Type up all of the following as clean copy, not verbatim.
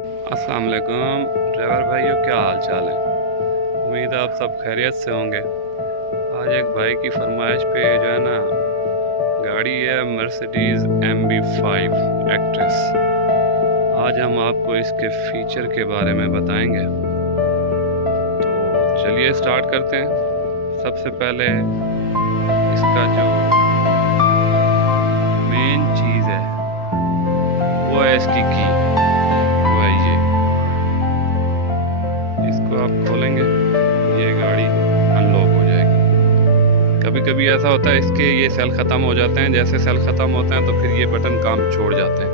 अस्सलाम वालेकुम ड्राइवर भाइयों, क्या हाल चाल है। उम्मीद है आप सब खैरियत से होंगे। आज एक भाई की फरमाइश पे जो है ना, गाड़ी है मर्सिडीज़ MB5 एक्ट्रेस। आज हम आपको इसके फ़ीचर के बारे में बताएंगे। तो चलिए स्टार्ट करते हैं। सबसे पहले इसका जो मेन चीज़ है वो है इसकी की। वो है ये, इसको आप खोलेंगे, ये गाड़ी अनलॉक हो जाएगी। कभी कभी ऐसा होता है इसके ये सेल ख़त्म हो जाते हैं। जैसे सेल ख़त्म होते हैं तो फिर ये बटन काम छोड़ जाते हैं।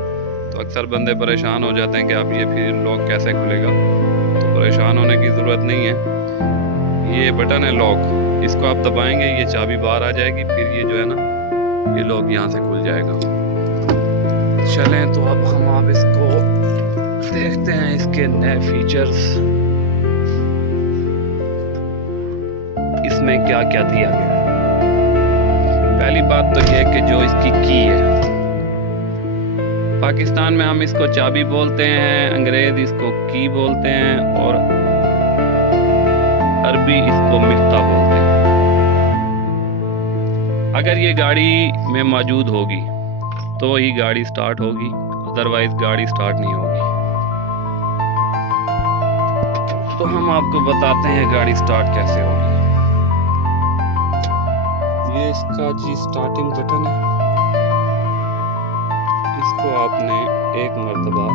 तो अक्सर बंदे परेशान हो जाते हैं कि अब ये फिर लॉक कैसे खुलेगा। तो परेशान होने की ज़रूरत नहीं है। ये बटन है लॉक, इसको आप दबाएंगे, ये चाबी बाहर आ जाएगी। फिर ये जो है ना, ये लॉक यहाँ से खुल जाएगा। चलें तो अब हम आप इसको देखते हैं, इसके नए फीचर्स इसमें क्या क्या दिया गया है। पहली बात तो यह कि जो इसकी की है, पाकिस्तान में हम इसको चाबी बोलते हैं, अंग्रेज इसको की बोलते हैं और अरबी इसको मिफ्ता बोलते हैं। अगर ये गाड़ी में मौजूद होगी तो ही गाड़ी स्टार्ट होगी, अदरवाइज गाड़ी स्टार्ट नहीं होगी। तो हम आपको बताते हैं गाड़ी स्टार्ट कैसे होगी। ये इसका जी स्टार्टिंग बटन है, इसको आपने एक मर्तबा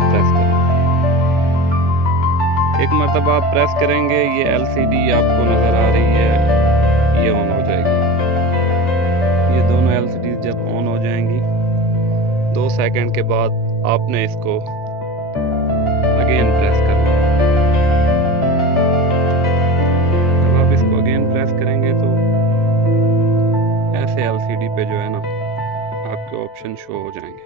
प्रेस करना है। एक मर्तबा आप प्रेस करेंगे, ये LCD आपको नज़र आ रही है, ये ऑन हो जाएगी। ये दोनों LCD जब ऑन हो जाएंगी, 2 सेकंड के बाद आपने इसको अगेन प्रेस करना है। जब आप इसको अगेन प्रेस करेंगे तो ऐसे LCD पे जो है ना, आपके ऑप्शन शो हो जाएंगे।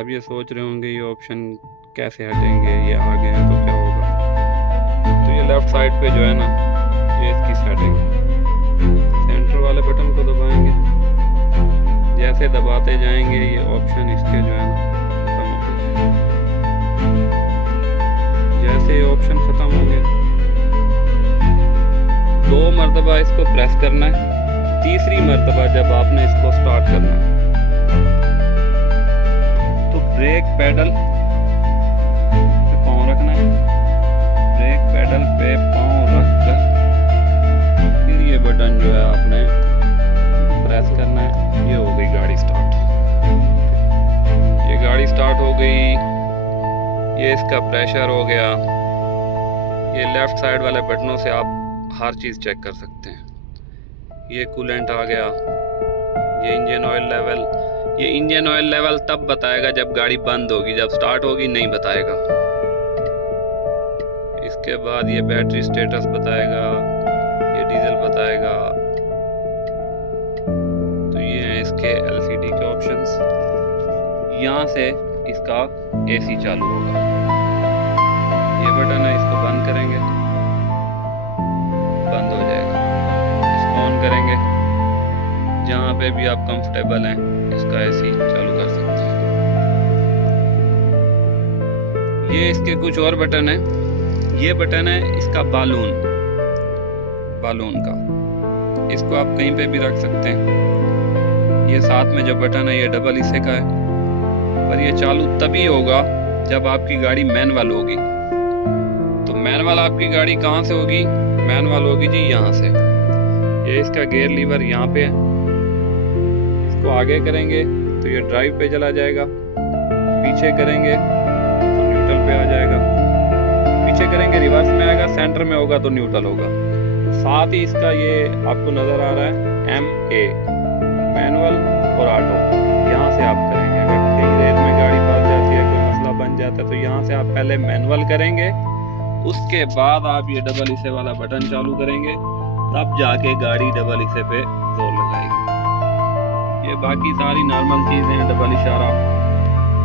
अब ये सोच रहे होंगे ये ऑप्शन कैसे हटेंगे, ये आ गए हैं तो क्या होगा। तो ये लेफ्ट साइड पे जो है ना, ये इसकी सेटिंग है। सेंटर वाले बटन को दबाएंगे, जैसे दबाते जाएंगे ये ऑप्शन इसके जो है ना खत्म होते जाएंगे। जैसे ये ऑप्शन खत्म हो गए, 2 मरतबा इसको प्रेस करना है। तीसरी मरतबा जब आपने इसको स्टार्ट करना है तो ब्रेक पैडल पे पाँव रखना है। ब्रेक पैडल पे पाँव रखकर फिर ये बटन जो है आपने प्रेस करना है। ये हो गई गाड़ी स्टार्ट। ये गाड़ी स्टार्ट हो गई। ये इसका प्रेशर हो गया। ये लेफ्ट साइड वाले बटनों से आप हर चीज़ चेक कर सकते हैं। ये कूलेंट आ गया। ये इंजन ऑयल लेवल। ये इंजन ऑयल लेवल तब बताएगा जब गाड़ी बंद होगी, जब स्टार्ट होगी नहीं बताएगा। इसके बाद ये बैटरी स्टेटस बताएगा, ये डीजल बताएगा। तो ये हैं इसके LCD के ऑप्शंस। यहाँ से इसका AC चालू होगा। ये बटन है, इसको बंद करेंगे, बंद हो जाएगा। इसको ऑन करेंगे, जहाँ पे भी आप कंफर्टेबल हैं इसका AC चालू कर सकते हैं। ये इसके कुछ और बटन है। ये बटन है इसका बालून का, इसको आप कहीं पे भी रख सकते हैं। ये साथ में जो बटन है ये डबल हिस्से का है, पर ये चालू तभी होगा जब आपकी गाड़ी मैनुअल होगी। तो मैनुअल आपकी गाड़ी कहाँ से होगी? मैनुअल होगी जी यहाँ से। ये इसका गियर लीवर यहाँ पे है, इसको आगे करेंगे तो ये ड्राइव पे चला जाएगा, पीछे करेंगे तो न्यूट्रल पे आ जाएगा, पीछे करेंगे रिवर्स में आएगा, सेंटर में होगा तो न्यूट्रल होगा। साथ ही इसका ये आपको नज़र आ रहा है MA, मैनुअल और ऑटो। यहाँ से आप करेंगे, अगर कहीं रेत में गाड़ी फंस जाती है, कोई मसला बन जाता है, तो यहाँ से आप पहले मैनुअल करेंगे, उसके बाद आप ये डबल हिस्से वाला बटन चालू करेंगे, तब जाके गाड़ी डबल हिस्से पे जोर लगाएगी। ये बाकी सारी नॉर्मल चीज़ें हैं, डबल इशारा,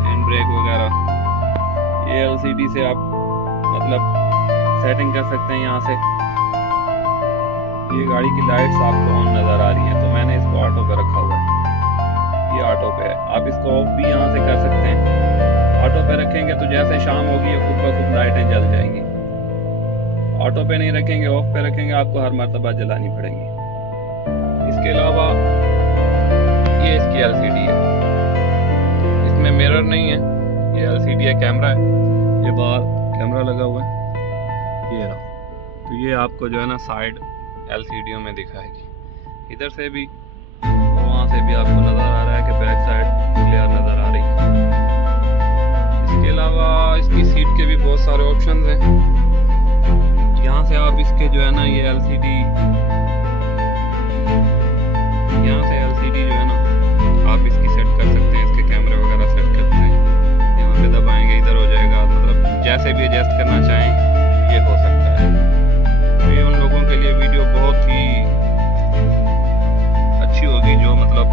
हैंड ब्रेक वगैरह। ये LCD से आप मतलब सेटिंग कर सकते हैं यहाँ से। ये गाड़ी की लाइट्स आपको ऑन नज़र आ रही हैं, तो मैंने इसको ऑटो पे रखा हुआ है। ये ऑटो पे है, आप इसको ऑफ भी यहाँ से कर सकते हैं। ऑटो पे रखें रखेंगे तो जैसे शाम होगी ये खुद ब खुद लाइटें जल जाएंगी। ऑटो पे नहीं रखेंगे, ऑफ पे रखेंगे, आपको हर मर्तबा जलानी पड़ेगी। इसके अलावा ये इसकी LCD है, इसमें मिरर नहीं है, ये LCD है, कैमरा है, ये बाहर कैमरा लगा हुआ है, ये रहा। तो ये आपको जो है ना साइड LCD में दिखाएगी, इधर से भी और वहाँ से भी आपको नज़र आ रहा है कि बैक साइड क्लियर नज़र आ रही है। इसके अलावा इसकी सीट के भी बहुत सारे ऑप्शन हैं। यहाँ से आप इसके जो है ना ये LCD, यहाँ से LCD जो है ना आप इसकी सेट कर सकते हैं, इसके कैमरे वगैरह सेट करते हैं, यहाँ पे दबाएंगे इधर हो जाएगा, मतलब जैसे भी एडजस्ट करना चाहें ये हो सकता है। तो ये उन लोगों के लिए वीडियो बहुत ही अच्छी होगी जो मतलब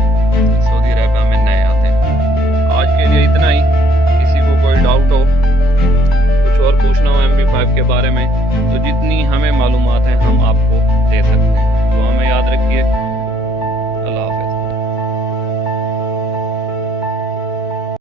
सऊदी अरबिया में नए आते हैं। आज के लिए इतना ही। किसी को कोई डाउट हो, कुछ और पूछना हो MB5 के बारे में, तो जितनी हमें मालूमात हैं हम आपको